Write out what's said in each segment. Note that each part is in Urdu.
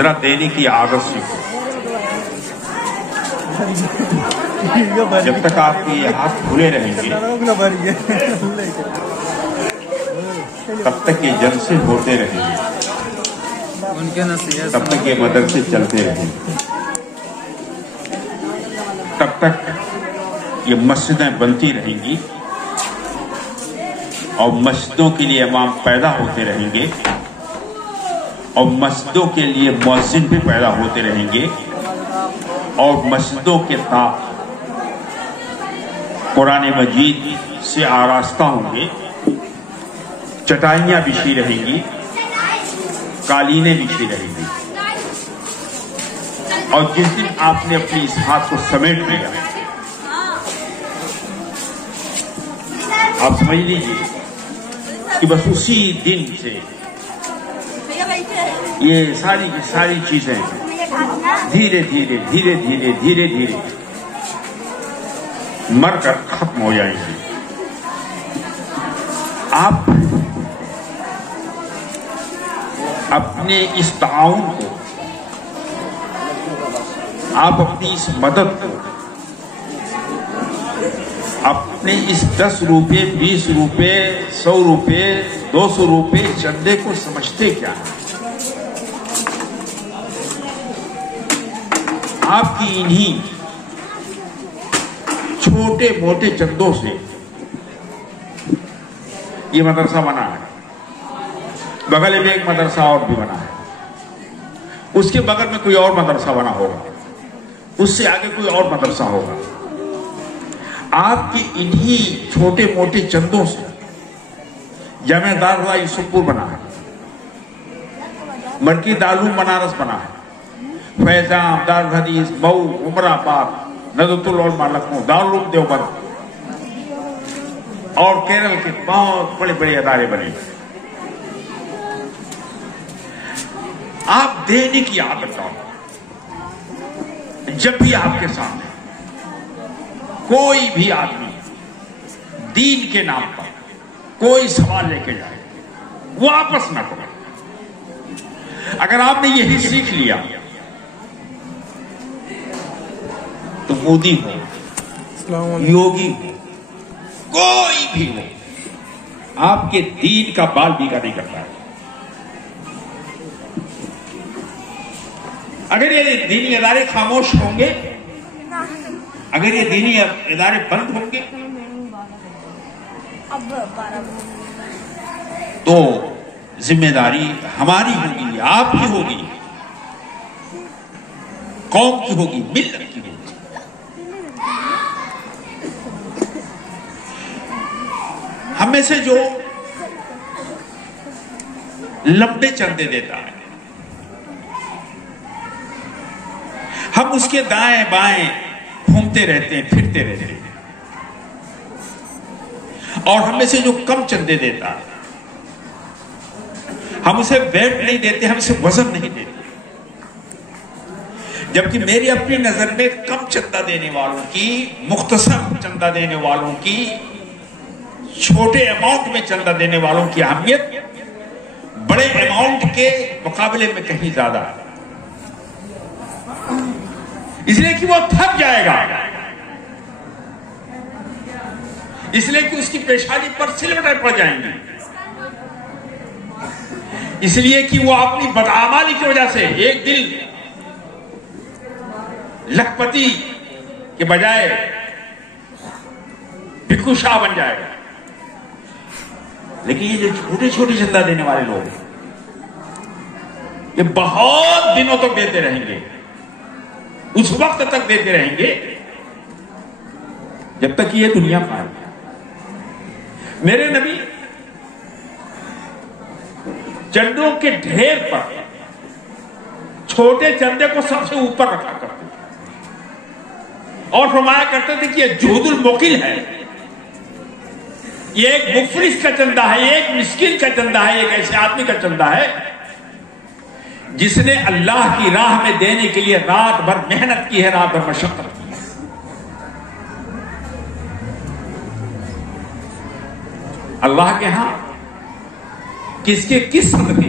ذرا دینے کی عادت سیکھو. جب تک آپ کے یہ ہاتھ کھلے رہیں گے تب تک یہ جلسے ہوتے رہیں گے, تب تک یہ مدرسے چلتے رہیں گے, تب تک یہ مسجدیں بنتی رہیں گی اور مسجدوں کے لیے امام پیدا ہوتے رہیں گے اور مسجدوں کے لیے مؤذن بھی پیدا ہوتے رہیں گے اور مسجدوں کے طاق قرآن مجید سے آراستہ ہوں گے, چٹائیاں بچھی رہیں گی, قالینیں بچھی رہیں گی. اور جس دن آپ نے اپنی اس ہاتھ کو سمیٹ لیا آپ سمجھ لیجیے کہ بس اسی دن سے یہ ساری کی ساری چیزیں دھیرے دھیرے دھیرے دھیرے دھیرے دھیرے مر کر ختم ہو جائیں گی. آپ اپنے اس تعاون کو, آپ اپنی اس مدد کو, اپنے اس 10 روپے 20 روپے 100 روپے 200 روپے چندے کو سمجھتے کیا ہیں؟ آپ کی انہی چھوٹے موٹے چندوں سے یہ مدرسہ بنا ہے, بغل میں ایک مدرسہ اور بھی بنا ہے, اس کے بغل میں کوئی اور مدرسہ بنا ہوگا, اس سے آگے کوئی اور مدرسہ ہوگا. آپ کی انہی چھوٹے موٹے چندوں سے جامعہ دارالعلوم یوسفپور بنا ہے, مرکزی دارالعلوم بنارس بنا ہے, فیضان, دارالحدیث مئو, عمر آباد, ندوۃ العلماء لکھنؤ, دارالعلوم دیوبند اور کیرل کے بہت بڑے بڑے ادارے بنے. آپ دینے کی عادت ڈالو. جب بھی آپ کے سامنے کوئی بھی آدمی دین کے نام پر کوئی سوال لے کے جائے واپس نہ کرو. اگر آپ نے یہی سیکھ لیا تو مودی ہو, یوگی ہو, کوئی بھی ہو, آپ کے دین کا بال بیگا نہیں کرتا ہے. اگر یہ دینی ادارے خاموش ہوں گے, اگر یہ دینی ادارے بند ہوں گے تو ذمہ داری ہماری ہوگی, آپ کی ہوگی, قوم کی ہوگی, ملت کی ہوگی. ہم میں سے جو لمبے چندے دیتا ہے ہم اس کے دائیں بائیں گھومتے رہتے ہیں, پھرتے رہتے ہیں, اور ہم میں سے جو کم چندے دیتا ہے ہم اسے ویٹ نہیں دیتے, ہم اسے وزن نہیں دیتے. جبکہ میری اپنی نظر میں کم چندہ دینے والوں کی, مختصر چندہ دینے والوں کی, چھوٹے اماؤنٹ میں چندہ دینے والوں کی اہمیت بڑے اماؤنٹ کے مقابلے میں کہیں زیادہ ہے. اس لیے کہ وہ تھک جائے گا, اس لیے کہ اس کی پیشانی پر سلوٹیں پڑ جائیں گی, اس لیے کہ وہ اپنی بدعمالی کی وجہ سے ایک دل لکھپتی کے بجائے بھکھو شاہ بن جائے گا. لیکن یہ جو چھوٹے چھوٹے چندہ دینے والے لوگ ہیں یہ بہت دنوں تک دیتے رہیں گے, اس وقت تک دیتے رہیں گے جب تک یہ دنیا پائے. میرے نبی چندوں کے ڈھیر پر چھوٹے چندے کو سب سے اوپر رکھا کرتے تھے اور فرمایا کرتے تھے کہ یہ جہد الموکل ہے, یہ ایک مفلس کا چندہ ہے, یہ ایک مسکین کا چندہ ہے, ایک ایسے آدمی کا چندہ ہے جس نے اللہ کی راہ میں دینے کے لیے رات بھر محنت کی ہے, رات بھر مشقت کی ہے. اللہ کے ہاں کس کے کس صدقے,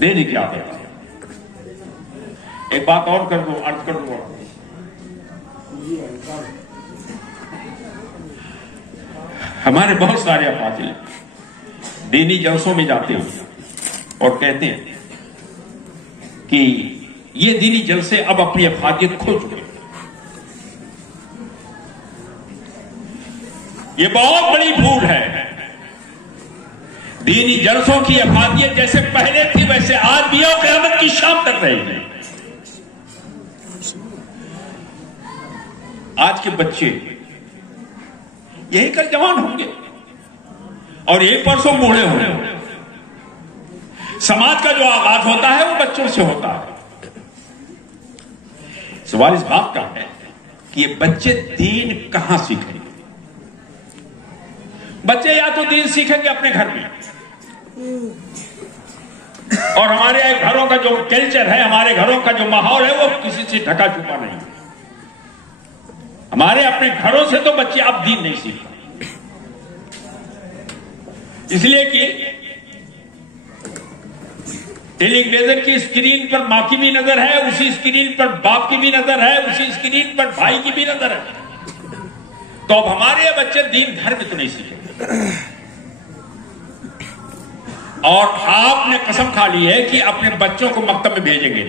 دینی کیا ہے؟ ایک بات اور کر دو، عرض کر دو. ہمارے بہت سارے افاضل دینی جلسوں میں جاتے ہیں اور کہتے ہیں کہ یہ دینی جلسے اب اپنی افادیت کھو چکے. یہ بہت بڑی بھول ہے. دینی جلسوں کی افادیت جیسے پہلے تھی ویسے آج بھی اور قیامت کی شام تک رہے گی. آج کے بچے یہی کل جوان ہوں گے اور یہی پرسوں بوڑھے ہوں گے. سماج کا جو آغاز ہوتا ہے وہ بچوں سے ہوتا ہے. سوال اس بات کا ہے کہ یہ بچے دین کہاں سیکھیں گے؟ بچے یا تو دین سیکھیں گے اپنے گھر میں، اور ہمارے گھروں کا جو کلچر ہے، ہمارے گھروں کا جو ماحول ہے وہ کسی سے ڈھکا چھپا نہیں. ہمارے اپنے گھروں سے تو بچے اب دین نہیں سیکھتے، اس لیے کہ ٹیلی ویژن کی اسکرین پر ماں کی بھی نظر ہے، اسی اسکرین پر باپ کی بھی نظر ہے، اسی اسکرین پر بھائی کی بھی نظر ہے. تو اب ہمارے بچے دین گھر میں تو نہیں سیکھیں گے. اور آپ نے قسم کھا لی ہے کہ اپنے بچوں کو مکتب میں بھیجیں گے.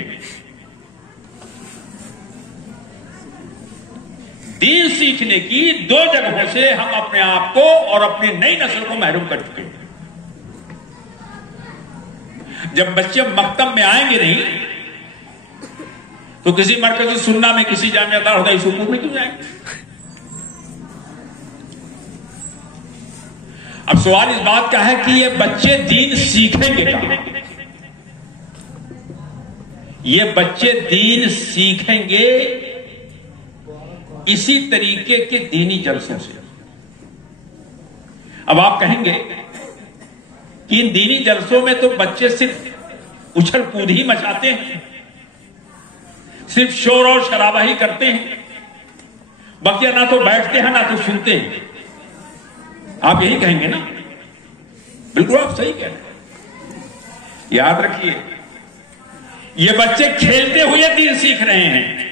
دین سیکھنے کی دو جگہوں سے ہم اپنے آپ کو اور اپنی نئی نسل کو محروم کر چکے ہیں. جب بچے مکتب میں آئیں گے نہیں تو کسی مرکزی سننا میں، کسی جامعہ دارالہدایہ سکول میں کیوں جائیں گے؟ اب سوال اس بات کا ہے کہ یہ بچے دین سیکھیں گے کہاں؟ یہ بچے دین سیکھیں گے اسی طریقے کے دینی جلسوں سے. اب آپ کہیں گے کہ ان دینی جلسوں میں تو بچے صرف اچھل کود ہی مچاتے ہیں، صرف شور اور شرابہ ہی کرتے ہیں، بقیہ نہ تو بیٹھتے ہیں نہ تو سنتے ہیں. آپ یہی کہیں گے نا؟ بالکل آپ صحیح کہہ رہے ہیں. یاد رکھیے، یہ بچے کھیلتے ہوئے دین سیکھ رہے ہیں،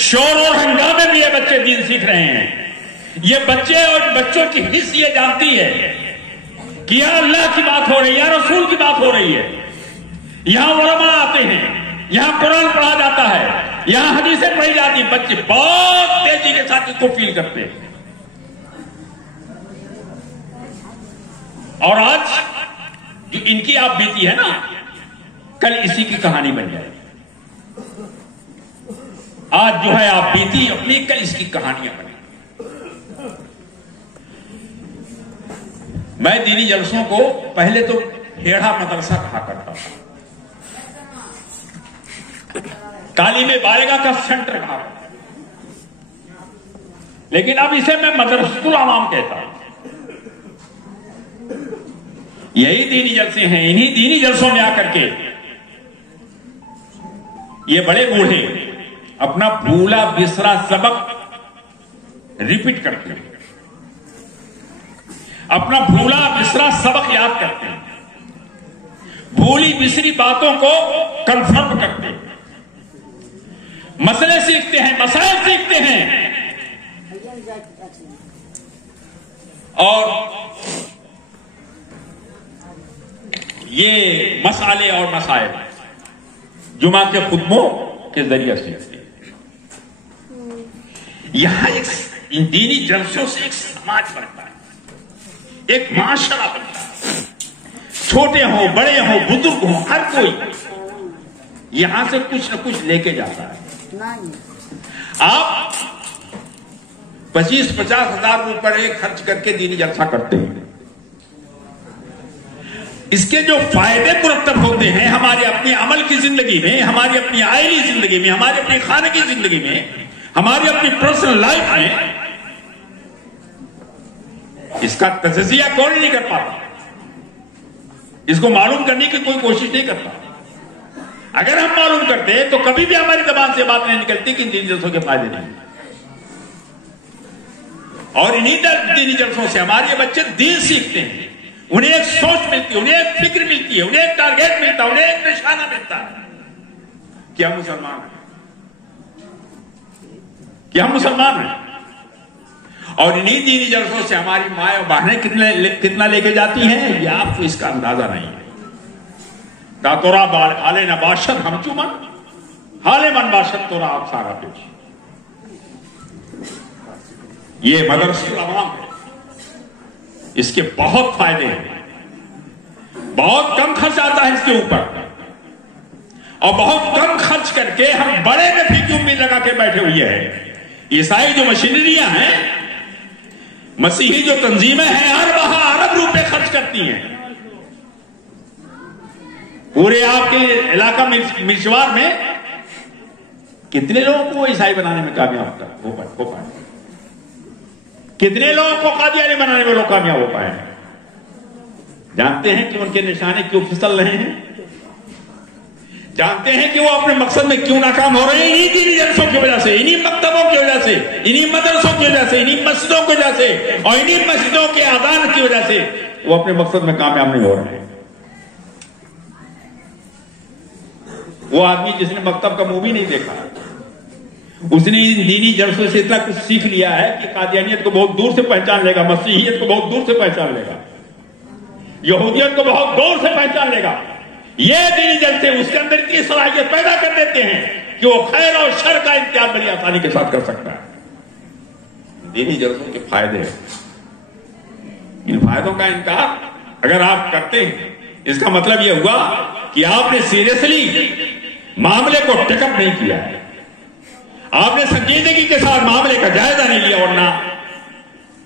شور اور ہنگامے میں یہ بچے دین سیکھ رہے ہیں. یہ بچے اور بچوں کی حص یہ جانتی ہے کہ یہاں اللہ کی بات ہو رہی ہے، یہاں رسول کی بات ہو رہی ہے، یہاں علماء آتے ہیں، یہاں قرآن پڑھا جاتا ہے، یہاں حدیثیں پڑھی جاتی ہیں. بچے بہت تیزی کے ساتھ اس کو فیل کرتے ہیں. اور آج جو ان کی آپ بیتی ہے نا، کل اسی کی کہانی بن جائے. آج جو ہے آپ بیتی اپنی، کل اس کی کہانیاں بنے. میں دینی جلسوں کو پہلے تو ہیڑا مدرسہ کہا کرتا تھا، تعلیم بالغہ کا سینٹر کہا کرتا تھا، لیکن اب اسے میں مدرسۃ العوام کہتا ہوں. یہی دینی جلسے ہیں. انہی دینی جلسوں میں آ کر کے یہ بڑے بوڑھے اپنا بھولا بسرا سبق ریپیٹ کرتے ہیں، اپنا بھولا بسرا سبق یاد کرتے ہیں، بھولی بسری باتوں کو کنفرم کرتے ہیں، مسئلے سیکھتے ہیں، مسائل سیکھتے ہیں. اور یہ مسئلے اور مسائل جمعہ کے خطبوں کے ذریعے سیکھتے ہیں. یہاں ایک دینی جلسوں سے ایک سماج بنتا ہے، ایک معاشرہ بنتا ہے. چھوٹے ہوں، بڑے ہوں، بزرگ ہوں، ہر کوئی یہاں سے کچھ نہ کچھ لے کے جاتا ہے. آپ 25-50 ہزار روپے خرچ کر کے دینی جلسہ کرتے ہیں. اس کے جو فائدے مرتب ہوتے ہیں ہمارے اپنی عمل کی زندگی میں، ہماری اپنی آئلی زندگی میں، ہماری اپنی خانے کی زندگی میں، ہماری اپنی پرسنل لائف میں، اس کا تجزیہ کون نہیں کر پاتا، اس کو معلوم کرنے کی کوئی کوشش نہیں کرتا. اگر ہم معلوم کرتے تو کبھی بھی ہماری زبان سے بات نہیں نکلتی کہ دینی جلسوں کے فائدے نہیں. اور انہی دینی جلسوں سے ہمارے بچے دین سیکھتے ہیں. انہیں ایک سوچ ملتی ہے، انہیں ایک فکر ملتی ہے، انہیں ایک ٹارگیٹ ملتا ہے، انہیں ایک نشانہ ملتا ہے کہ ہم مسلمان ہیں، کہ ہم مسلمان ہیں. اور انہی دینی جلسوں سے ہماری مائیں اور بہنیں کتنا لے کے جاتی ہیں یہ آپ کو اس کا اندازہ نہیں ہے. تورا حال نباشد ہم چومن حال من باشد تورا آپ سارا پیش. یہ مدرسہ العوام ہے، اس کے بہت فائدے ہیں، بہت کم خرچ آتا ہے اس کے اوپر، اور بہت کم خرچ کر کے ہم بڑے نفع کی امید لگا کے بیٹھے ہوئے ہیں. عیسائی جو مشینریاں ہیں، مسیحی جو تنظیمیں ہیں، ارب روپے خرچ کرتی ہیں. پورے آپ کے علاقہ مشوار میں کتنے لوگوں کو عیسائی بنانے میں کامیاب ہو پائے؟ کتنے لوگوں کو قادیانی بنانے میں لوگ کامیاب ہو پائے ہیں؟ جانتے ہیں کہ ان کے نشانے کیوں پھسل رہے ہیں؟ جانتے ہیں کہ وہ اپنے مقصد میں کیوں ناکام ہو رہے ہیں؟ انہی دینی جلسوں کی وجہ سے، انہی مکتبوں کی وجہ سے، انہی مدرسوں کی وجہ سے، انہی مسجدوں کی وجہ سے، اور انہی مسجدوں کے اذان کی وجہ سے وہ اپنے مقصد میں کامیاب نہیں ہو رہے ہیں. وہ آدمی جس نے مکتب کا منہ بھی نہیں دیکھا، اس نے ان دینی جلسوں سے اتنا کچھ سیکھ لیا ہے کہ قادیانیت کو بہت دور سے پہچان لے گا، مسیحیت کو بہت دور سے پہچان لے گا، یہودیت کو بہت دور سے پہچان لے گا. یہ دینی جلسے اس کے اندر اتنی صلاحیت پیدا کر دیتے ہیں کہ وہ خیر اور شر کا امتیاز بڑی آسانی کے ساتھ کر سکتا ہے. دینی جلسوں کے فائدے ہیں، ان فائدوں کا انکار اگر آپ کرتے ہیں اس کا مطلب یہ ہوا کہ آپ نے سیریسلی معاملے کو ٹیک اپ نہیں کیا ہے، آپ نے سنجیدگی کے ساتھ معاملے کا جائزہ نہیں لیا، ورنہ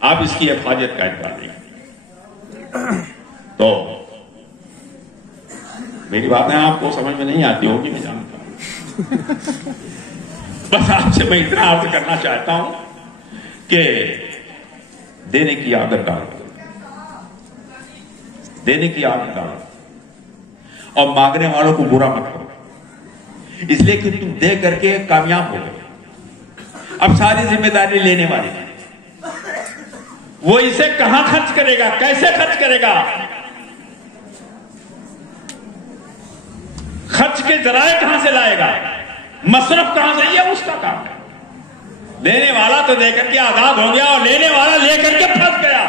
آپ اس کی افادیت کا انکار نہیں کرتے. تو میری باتیں آپ کو سمجھ میں نہیں آتی ہوگی، میں جانتا ہوں. بس آپ سے میں اتنا عرض کرنا چاہتا ہوں کہ دینے کی عادت ڈالو، دینے کی عادت ڈالو، اور مانگنے والوں کو برا مت کرو، اس لیے کہ تم دے کر کے کامیاب ہو گئے. اب ساری ذمہ داری لینے والے ہیں، وہ اسے کہاں خرچ کرے گا، کیسے خرچ کرے گا، خرچ کے ذرائع کہاں سے لائے گا، مصرف کہاں سے، یہ اس کا کام ہے. دینے والا تو دے کر کے آزاد ہو گیا، اور لینے والا لے کر کے پھنس گیا.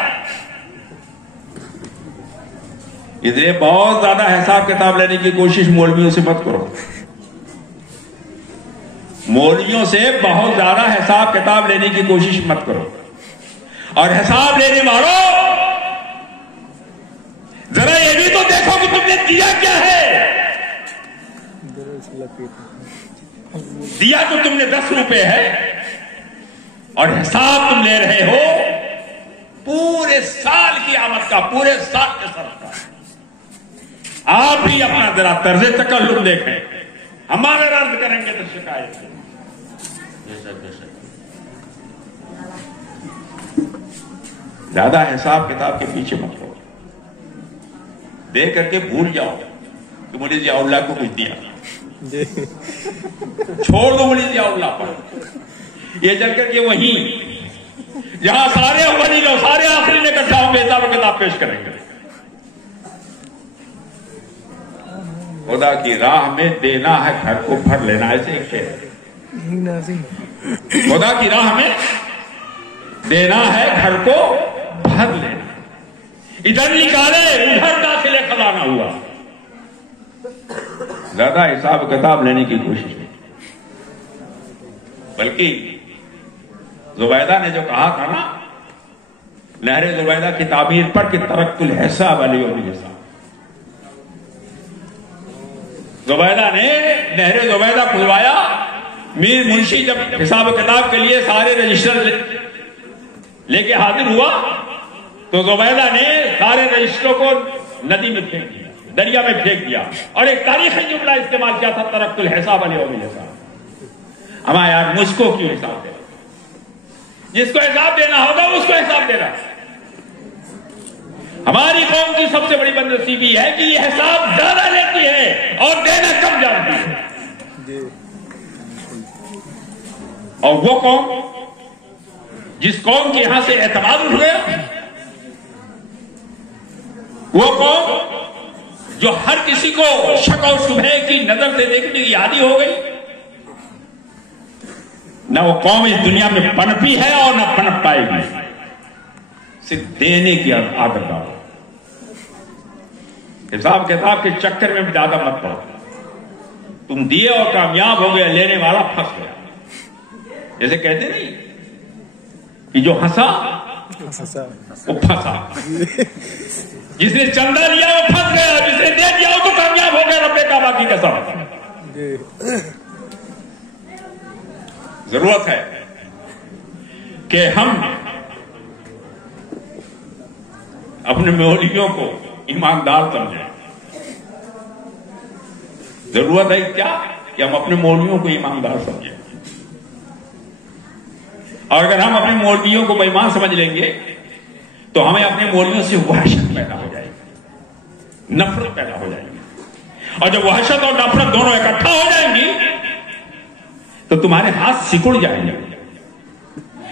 ادھر بہت زیادہ حساب کتاب لینے کی کوشش مولویوں سے مت کرو، مولویوں سے بہت زیادہ حساب کتاب لینے کی کوشش مت کرو. اور حساب لینے والوں ذرا یہ بھی تو دیکھو کہ تم نے دیا کیا ہے. دیا تو تم نے 10 روپے ہے، اور حساب تم لے رہے ہو پورے سال کی آمد کا، پورے سال کے صرف کا. آپ بھی اپنا ذرا طرز تکلم دیکھیں، ہمارے رد کریں گے تو شکایت ہے. زیادہ حساب کتاب کے پیچھے مت رہو، دے کر کے بھول جاؤ کہ مجھے ضیاء اللہ کو کچھ دیا، چھوڑ دو مجھے ضیاء اللہ پر. یہ چل کر کے وہیں جہاں سارے اولین اور سارے آخرین اکٹھا ہوں گے حساب کتاب پیش کریں گے. خدا کی راہ میں دینا ہے گھر کو بھر لینا، ایسے ایک شعر ہے. خدا کی راہ میں دینا ہے گھر کو بھر لینا، ادھر نکالے ادھر داخل خزانہ ہوا. زیادہ حساب کتاب لینے کی کوشش نہیں. بلکہ زبیدہ نے جو کہا تھا نا، نہر زبیدہ کی تعبیر پر کہ ترکت الحساب الیوم الحساب. زبیدہ نے نہر زبیدہ کھلوایا. میر منشی جب حساب کتاب کے لیے سارے رجسٹر لے کے حاضر ہوا تو زبیدہ نے سارے رجسٹروں کو ندی میں پھینک دیا، دریا میں پھینک دیا، اور ایک تاریخی جملہ استعمال کیا تھا، ترکت الحساب الیوم الحساب. ہمارا یار مجھ کو کیوں حساب دینا، جس کو حساب دینا ہوگا اس کو حساب دینا. ہماری قوم کی سب سے بڑی بدنصیبی ہے کہ یہ حساب زیادہ لیتی ہے اور دینا کم جانتی ہے. اور وہ قوم جس قوم کے یہاں سے اعتماد اٹھ گیا، وہ قوم جو ہر کسی کو شک اور شبہ کی نظر سے دیکھنے کی عادی ہو گئی، نہ وہ قوم اس دنیا میں پنپی ہے اور نہ پنپ پائے گی. صرف دینے کی عادت ڈالو. حساب کتاب کے چکر میں بھی زیادہ مت پڑو. تم دیے اور کامیاب ہو گیا، لینے والا پھنس گیا. جیسے کہتے نہیں کہ جو ہنسا وہ پھنسا. جس نے چندہ لیا وہ پھنس گیا، جس نے دے دیا وہ تو کامیاب ہو گیا. رب کعبہ کی قسم. ضرورت ہے کہ ہم اپنے مولویوں کو ایماندار سمجھیں. ضرورت ہے کیا کہ ہم اپنے مولویوں کو ایماندار سمجھیں. اور اگر ہم اپنے مولویوں کو بےایمان سمجھ لیں گے تو ہمیں اپنے مولویوں سے وحشت پیدا ہو جائے گی، نفرت پیدا ہو جائے گی. اور جب وحشت اور نفرت دونوں اکٹھا ہو جائیں گی تو تمہارے ہاتھ سکڑ جائیں گے.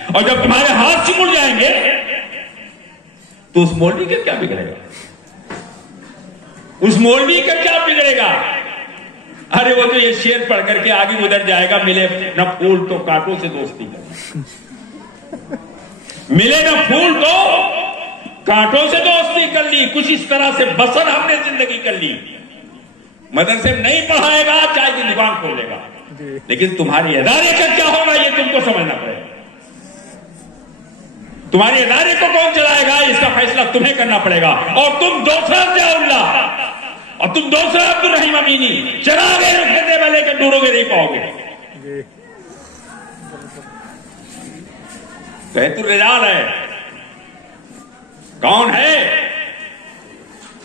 اور جب تمہارے ہاتھ سکڑ جائیں گے تو اس مولوی کا کیا بگڑے گا؟ اس مولوی کا کیا بگڑے گا؟ ارے وہ تو یہ شعر پڑھ کر کے آگے ادھر جائے گا، ملے نہ پھول تو کانٹوں سے دوستی کر، ملے نہ پھول تو کانٹوں سے دوستی کر لی. کچھ اس طرح سے بسر ہم نے زندگی کر لی. مدرسے نہیں پڑھائے گا، چائے کی دکان کھولے گا، لیکن تمہاری ادارے کا کیا ہوگا یہ تم کو سمجھنا پڑے گا. تمہارے ادارے کو کون چلائے گا اس کا فیصلہ تمہیں کرنا پڑے گا. اور تم دوسرا ضیاء اللہ اور تم دوسرا عبد الرحیم امینی چراغے رکھتے والے کے ڈورو گے نہیں پاؤ گے. بہت الرجال ہے. کون ہے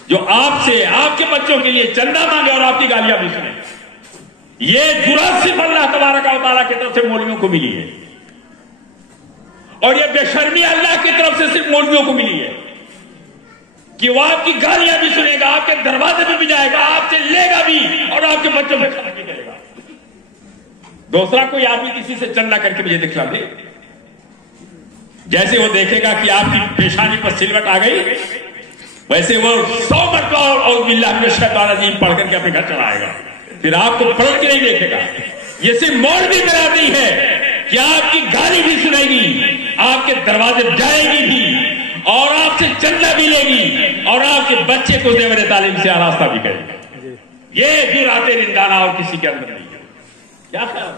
جو آپ سے آپ کے بچوں کے لیے چندہ مانگے اور آپ کی گالیاں بھی سنے؟ یہ جرات صرف اللہ تبارک و تعالیٰ کی طرف سے مولویوں کو ملی ہے. اور یہ بے شرمی اللہ کی طرف سے صرف مولویوں کو ملی ہے کہ وہ آپ کی گالیاں بھی سنے گا، آپ کے دروازے پہ بھی جائے گا، آپ سے لے گا بھی اور آپ کے بچوں پہ خرچ بھی کرے گا. دوسرا کوئی آدمی کسی سے چندہ کر کے مجھے دکھلا دے، جیسے وہ دیکھے گا کہ آپ کی پیشانی پر سلوٹ آ گئی ویسے وہ 100 مرتبہ اور باللہ من الشیطان الرجیم پڑھ کر کے اپنے گھر چلا آئے گا. پھر آپ کو پلٹ کے نہیں دیکھے گا. یہ صرف مولوی برادری ہے کہ آپ کی گالی بھی سنے گی، آپ کے دروازے جائے گی بھی اور آپ سے چندہ بھی لے گی اور آپ کے بچے کو زیور تعلیم سے آراستہ بھی کرے گی. یہ جرات رندانہ اور کسی کے اندر نہیں ہے. کیا خیال؟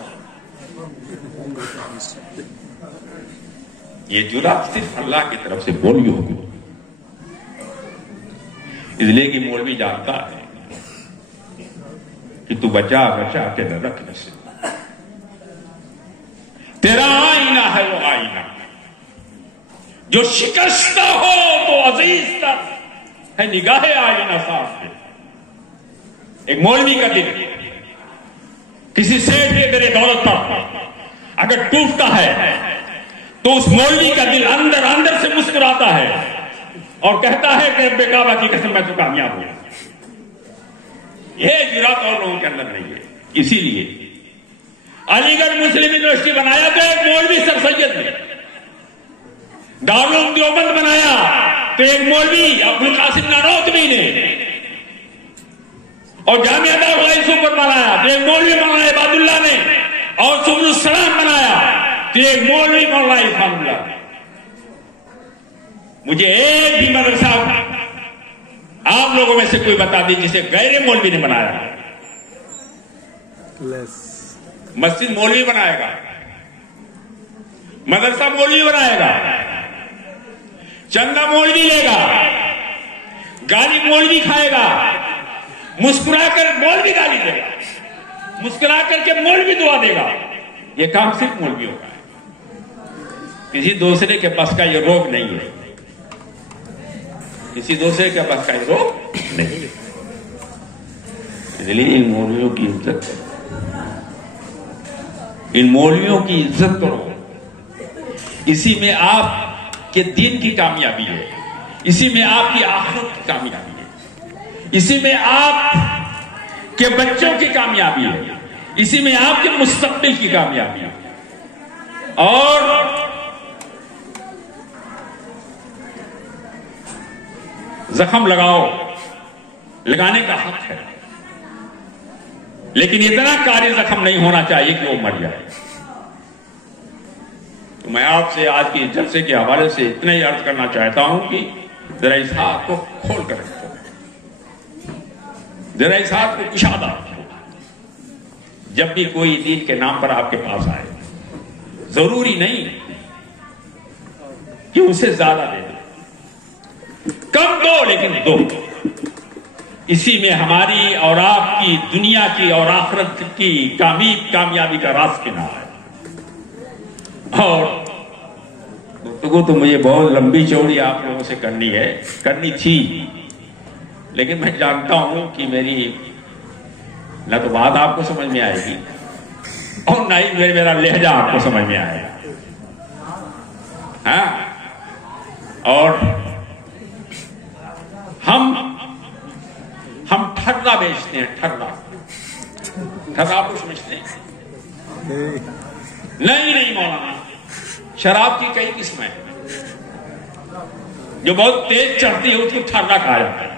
یہ جرات صرف اللہ کی طرف سے بولی ہوگی. اس لیے کہ مولوی جانتا ہے کہ تو بچا بچا کے نہ رکھ نہ سکتا. تیرا آئینہ ہے وہ آئینہ جو شکستہ ہو تو عزیز تر ہے نگاہ آئینہ صاف ہے. ایک مولوی کا دل کسی سیٹ کے میرے دولت پر اگر ٹوٹتا ہے تو اس مولوی کا دل اندر اندر سے مسکراتا ہے اور کہتا ہے کہ رب کعبہ کی قسم میں تو کامیاب ہوں. یہ جرات اور لوگوں کے اندر نہیں ہے. اسی لیے علی گڑھ مسلم یونیورسٹی بنایا تو ایک مولوی سر سید نے، دارالعلوم دیوبند بنایا تو ایک مولوی ابوالقاسم نانوتوی نے، اور جامعہ دارالعلوم پر بنایا تو ایک مولوی مولانا عباد اللہ نے، اور سبل السلام بنایا تو ایک مولوی مولانا عرفان اللہ نے. مجھے ایک بھی مدرسہ آپ لوگوں میں سے کوئی بتا دی جسے غیر مولوی نے بنایا. مسجد مولوی بنائے گا، مدرسہ مولوی بنائے گا، چندہ مولوی لے گا، گالی مولوی کھائے گا، مسکرا کر مولوی گالی دے گا، مسکرا کر کے مولوی دعا دے گا. یہ کام صرف مولویوں کا ہے. کسی دوسرے کے بس کا یہ روگ نہیں ہے. کسی دوسرے کے بس کا یہ روگ نہیں ہے. اس لیے ان مولویوں کی عزت کرو، ان مولویوں کی عزت کرو. اسی میں آپ کے دین کی کامیابی ہے، اسی میں آپ کی آخرت کی کامیابی ہے، اسی میں آپ کے بچوں کی کامیابی ہے، اسی میں آپ کے مستقبل کی کامیابی ہے. اور زخم لگاؤ، لگانے کا حق ہے، لیکن اتنا کاری زخم نہیں ہونا چاہیے کہ وہ مر جائے۔ تو میں آپ سے آج کے جلسے کے حوالے سے اتنا ہی عرض کرنا چاہتا ہوں کہ ذرا اس ہاتھ کو کھول کر رکھو، ذرا اس ہاتھ کو کشادہ رکھو۔ جب بھی کوئی دین کے نام پر آپ کے پاس آئے، ضروری نہیں کہ اسے زیادہ دے دو، کم دو لیکن دو۔ اسی میں ہماری اور آپ کی، دنیا کی اور آخرت کی کامیابی کا راز کنارہ ہے۔ اور گفتگو تو مجھے بہت لمبی چوڑی آپ لوگوں سے کرنی تھی، لیکن میں جانتا ہوں کہ میری نہ تو بات آپ کو سمجھ میں آئے گی اور نہ ہی میرا لہجہ آپ کو سمجھ میں آئے گا، ہاں۔ اور ہم ٹھرا بیچتے ہیں، ٹھرا آپ کو سمجھتے ہیں؟ نہیں مولانا، شراب کی کئی قسمیں ہیں، جو بہت تیز چڑھتی ہے اس کو ٹھرا کہا جاتا ہے۔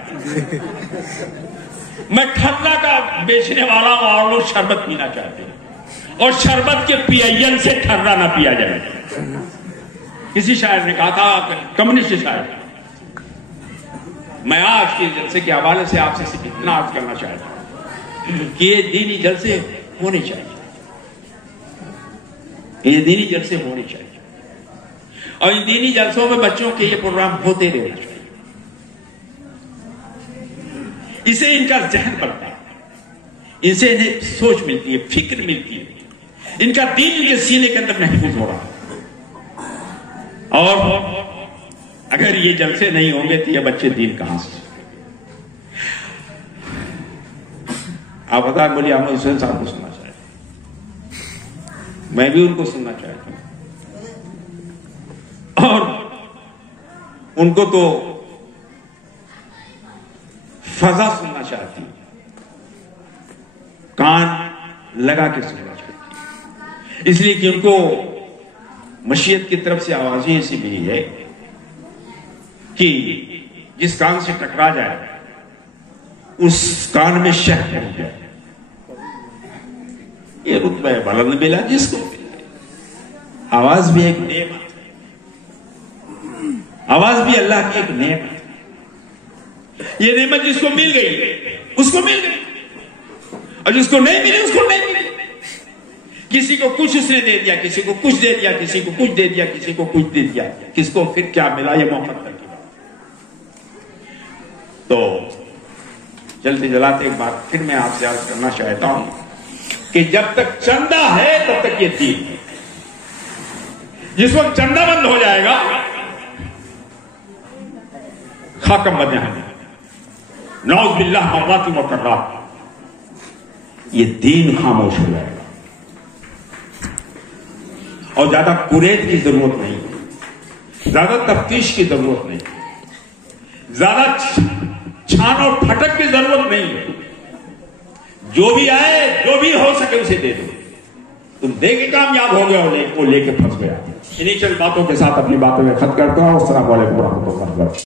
میں ٹھرا کا بیچنے والا ہوں اور لوگ شربت پینا چاہتے ہیں، اور شربت کے پیئن سے ٹھرا نہ پیا جائے۔ کسی شاعر نے کہا تھا، کمیونسٹ شاعر، میں آج کے جلسے کے حوالے سے آپ سے صرف اتنا عرض کرنا چاہتا ہوں کہ یہ دینی جلسے ہونے چاہیے، یہ دینی جلسے ہونے چاہیے، اور ان دینی جلسوں میں بچوں کے یہ پروگرام ہوتے رہنا چاہیے۔ اسے ان کا ذہن بنتا ہے، ان سے انہیں سوچ ملتی ہے، فکر ملتی ہے، ان کا دین ان کے سینے کے اندر محفوظ ہو رہا ہے۔ اور اگر یہ جلسے نہیں ہوں گے تو یہ بچے دین کہاں سے؟ آپ بتا مولی احمد حسین صاحب کو سننا چاہتے ہیں، میں بھی ان کو سننا چاہتا ہوں، اور ان کو تو فضا سننا چاہتی ہوں، کان لگا کے سننا چاہتی ہوں، اس لیے کہ ان کو مشیت کی طرف سے آوازیں ایسی ملی ہے کہ جس کان سے ٹکرا جائے اس کان میں شہد ہو جائے۔ یہ رتبہ بلند ملا جس کو ملا۔ آواز بھی ایک نعمت ہے، آواز بھی اللہ کی ایک نعمت ہے۔ یہ نعمت جس کو مل گئی اس کو مل گئی، اور جس کو نہیں ملی اس کو نہیں ملی۔ کسی کو کچھ اس نے دے دیا، کسی کو کچھ دے دیا، کسی کو کچھ دے دیا، کسی کو کچھ دے دیا، کس کو پھر کیا ملا، یہ محمد تک کی بات۔ تو جلدی جلاتے ایک بات پھر میں آپ سے عرض کرنا چاہتا ہوں کہ جب تک چندہ ہے تب تک یہ دین ہے۔ جس وقت چندہ بند ہو جائے گا، خاکم بدے ہیں، نعوذ باللہ مرات مکررات، یہ دین خاموش ہو جائے گا۔ اور زیادہ قریت کی ضرورت نہیں، زیادہ تفتیش کی ضرورت نہیں، زیادہ چھان اور پھٹک کی ضرورت نہیں۔ جو بھی آئے، جو بھی ہو سکے اسے دے دو۔ تم دے کے کامیاب ہو گیا اور وہ لے کے پھنس گیا۔ انہی چند باتوں کے ساتھ اپنی باتوں میں ختم کرتا ہوں۔ السلام علیکم ورحمۃ اللہ وبرکاتہ۔